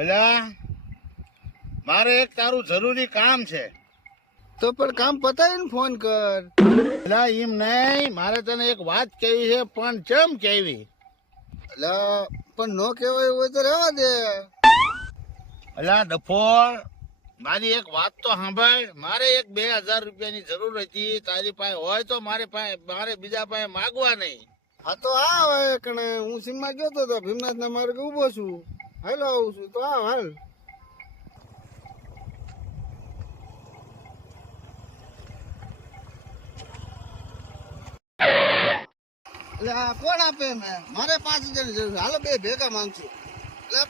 અલા મારે એક તારું જરૂરી કામ છે. તો પણ કામ પતાવીને ફોન કર. અલા એમ નહીં, મારે તને એક વાત કહેવી છે, પણ ચમ કહેવી? એટલે પણ નો કહેવાય હોય તો રહેવા દે. અલા ડફોળ, મારી એક વાત તો સાંભળ. મારે એક 2000 રૂપિયાની જરૂર હતી. તારી પાસે હોય તો મારે બીજા પાસે માગવા નહીં. હા તો આવે કણે હું સીમમાં ગયો તો ભીમનાથ ના માર્ગે ઉભો છું. હાલો આવું છું તો હાલ. એટલે આ કોણ આપે? મારે 5000 ની જરૂર. હાલો બે ભેગા માંગશું. એટલે